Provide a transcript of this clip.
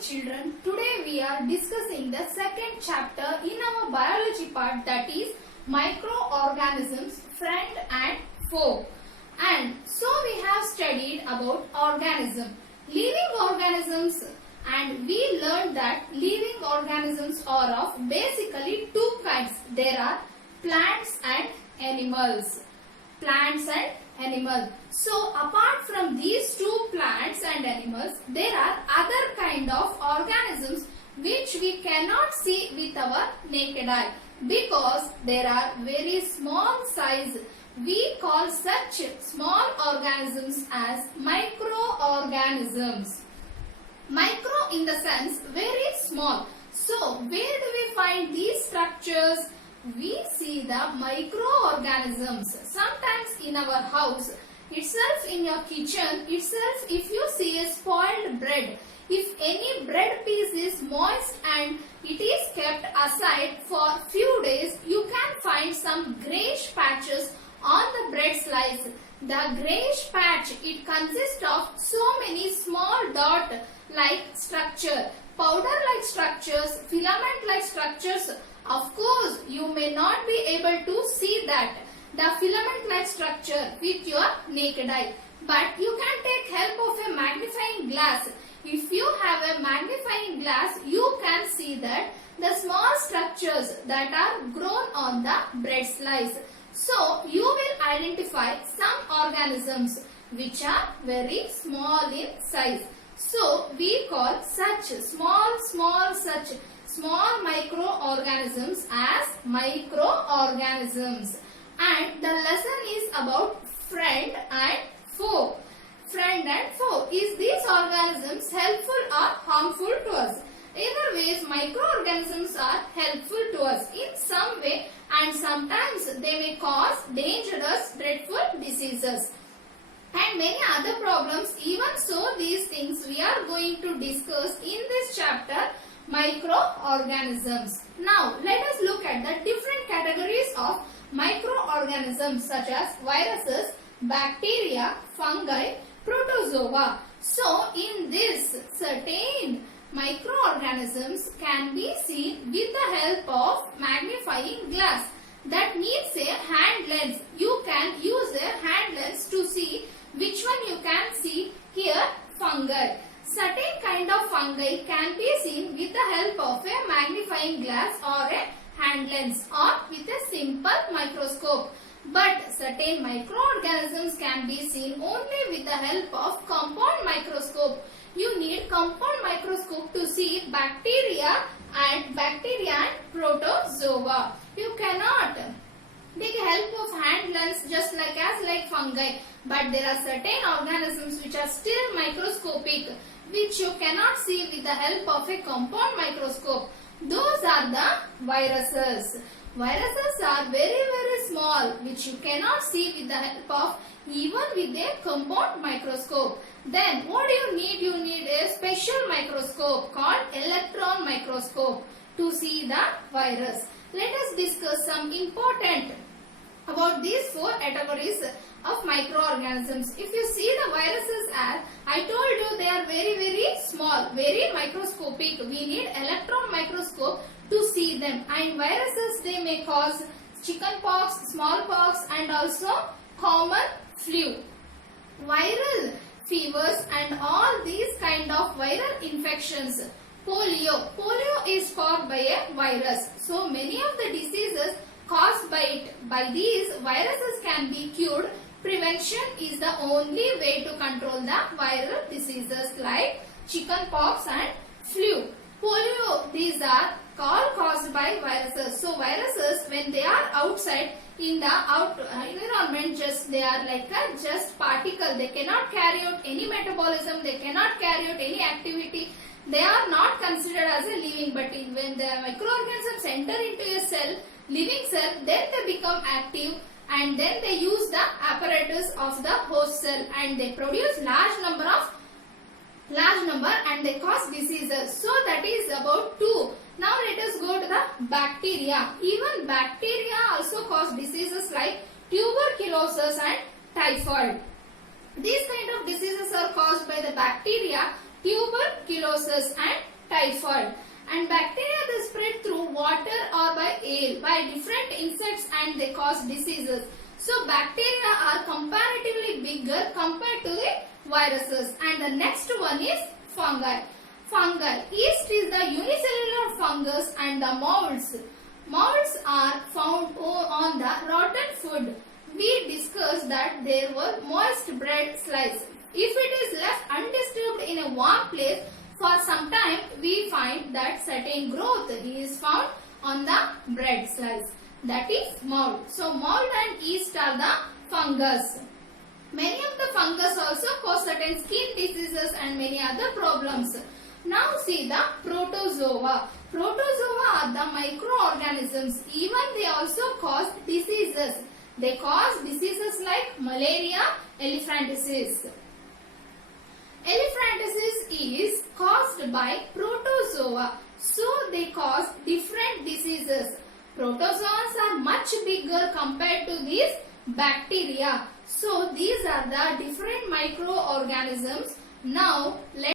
children. Today we are discussing the second chapter in our biology part, that is microorganisms, friend and foe. And so we have studied about organism, living organisms, and we learned that living organisms are of basically two kinds. There are plants and animals. So apart from these two plants and animals, there are other kind of organisms which we cannot see with our naked eye because they are very small size. We call such small organisms as microorganisms. Micro in the sense very small. So where do we find these structures? We see the microorganisms sometimes in our house itself, in your kitchen itself. If you see a spoiled bread, if any bread piece is moist and it is kept aside for few days, you can find some greyish patches on the bread slice. The greyish patch, it consists of so many small dot like structure, powder like structures, filament like structures. Of course, you may not be able to see that, the filament like structure with your naked eye. But you can take help of a magnifying glass. If you have a magnifying glass, you can see that the small structures that are grown on the bread slice. So, you will identify some organisms which are very small in size. So, we call such small microorganisms as microorganisms. And the lesson is about friend and foe. Friend and foe. Is these organisms helpful or harmful to us? Either ways, microorganisms are helpful to us in some way, and sometimes they may cause dangerous, dreadful diseases and many other problems. Even so, these things we are going to discuss in this chapter, microorganisms. Now, let us look at the different categories of microorganisms such as viruses, bacteria, fungi, protozoa. So, in this, certain microorganisms can be seen with the help of magnifying glass that needs a hand lens. You can use a hand lens to see which one you can see here. Fungi. Certain kind of fungi can be seen with the help of a magnifying glass or a hand lens or with a simple microscope. But certain microorganisms can be seen only with the help of compound microscope. You need compound microscope to see bacteria and protozoa. You cannot take help of hand lens just like fungi. But there are certain organisms which are still microscopic, which you cannot see with the help of a compound microscope. Those are the viruses. Viruses are very small, which you cannot see with the help of even with a compound microscope. Then what do you need? You need a special microscope called electron microscope to see the virus. Let us discuss some important about these four categories of microorganisms. If you see the viruses, as I told you, they are very small, very microscopic. We need electron microscope to see them. And viruses, they may cause chickenpox, smallpox and also common flu. Viral fevers and all these kind of viral infections. Polio. Polio is caused by a virus. So many of the diseases caused by these viruses can be cured. Prevention is the only way to control the viral diseases like chickenpox and flu. Polio, these are all caused by viruses. So viruses, when they are outside in the environment, they are like a just particle. They cannot carry out any metabolism. They cannot carry out any activity. They are not considered as a living. But when the microorganisms enter into a cell, living cell, then they become active. And then they use the apparatus of the host cell and they produce large number and they cause diseases. So that is about 2. Now let us go to the bacteria. Even bacteria also cause diseases like tuberculosis and typhoid. These kind of diseases are caused by the bacteria tuberculosis tuberculosis and typhoid. And bacteria they spread through water or by air by different insects and they cause diseases. So bacteria are comparatively bigger compared to the viruses. And the next one is fungi. Fungi. Yeast is the unicellular fungus and the molds. Molds are found on the rotten food. We discussed that there were moist bread slices. If it is left undisturbed in a warm place for some time, we find that certain growth is found on the bread slice. That is mold. So mold and yeast are the fungus. Many of the fungus also cause certain skin diseases and many other problems. Now see the protozoa. Protozoa are the microorganisms. Even they also cause diseases. They cause diseases like malaria, elephantiasis. Elephantiasis is caused by protozoa. So they cause different diseases. Protozoans are much bigger compared to these bacteria. So these are the different microorganisms. Now let